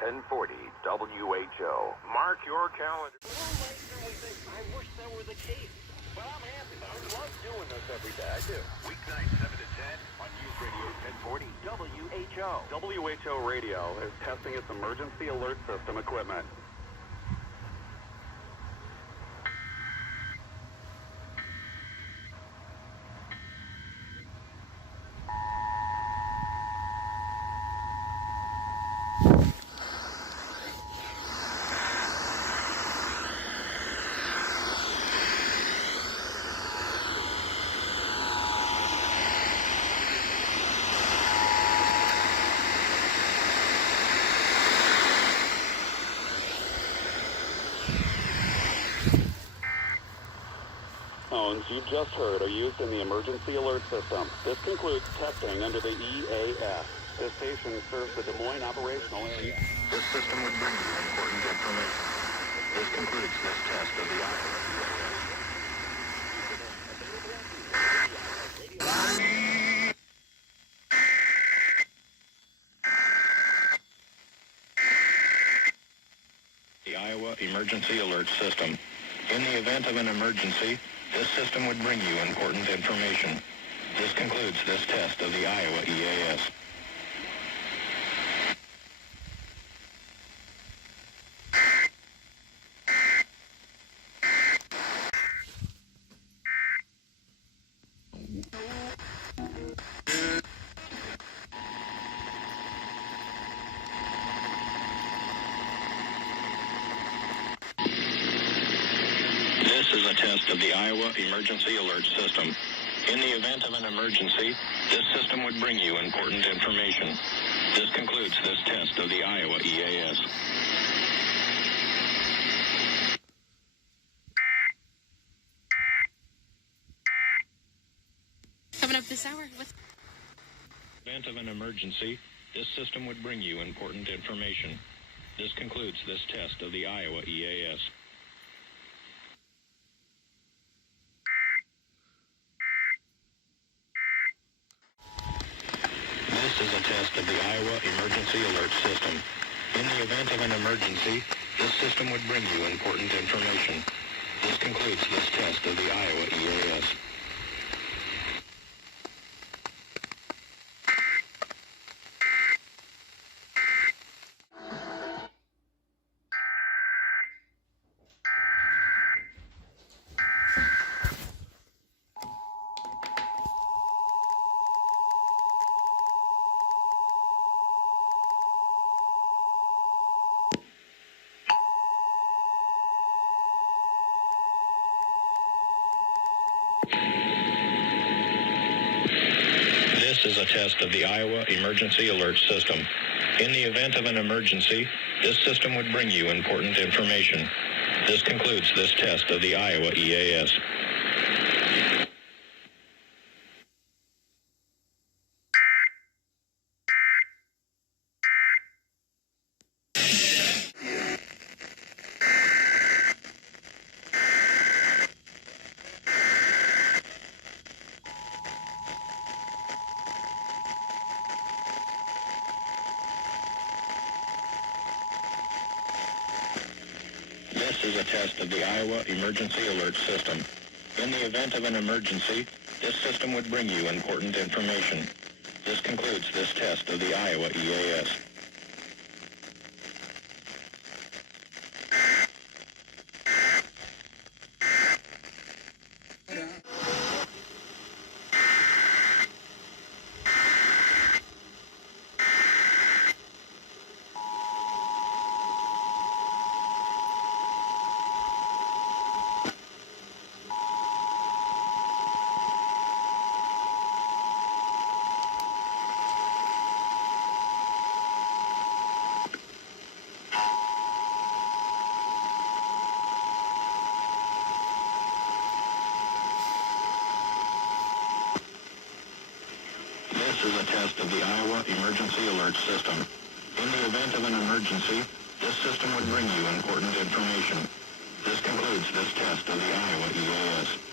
1040 WHO. Mark your calendar. I wish that were the case, but I'm happy. I love doing this every day. I do. Weeknight 7 to 10 on News Radio 1040 WHO. WHO Radio is testing its emergency alert system equipment. Phones you just heard are used in the emergency alert system. This concludes testing under the EAS. This station serves the Des Moines operational area. This system would bring you important information. This concludes this test of the Iowa The Iowa Emergency Alert System. In the event of an emergency, this system would bring you important information. This concludes this test of the Iowa EAS. This is a test of the Iowa Emergency Alert System. In the event of an emergency, this system would bring you important information. This concludes this test of the Iowa EAS. Coming up this hour with... In the event of an emergency, this system would bring you important information. This concludes this test of the Iowa EAS. This is a test of the Iowa Emergency Alert System. In the event of an emergency, this system would bring you important information. This concludes this test of the Iowa EAS. This is a test of the Iowa Emergency Alert System. In the event of an emergency, this system would bring you important information. This concludes this test of the Iowa EAS. This is a test of the Iowa Emergency Alert System. In the event of an emergency, this system would bring you important information. This concludes this test of the Iowa EAS. This is a test of the Iowa Emergency Alert System. In the event of an emergency, this system would bring you important information. This concludes this test of the Iowa EAS.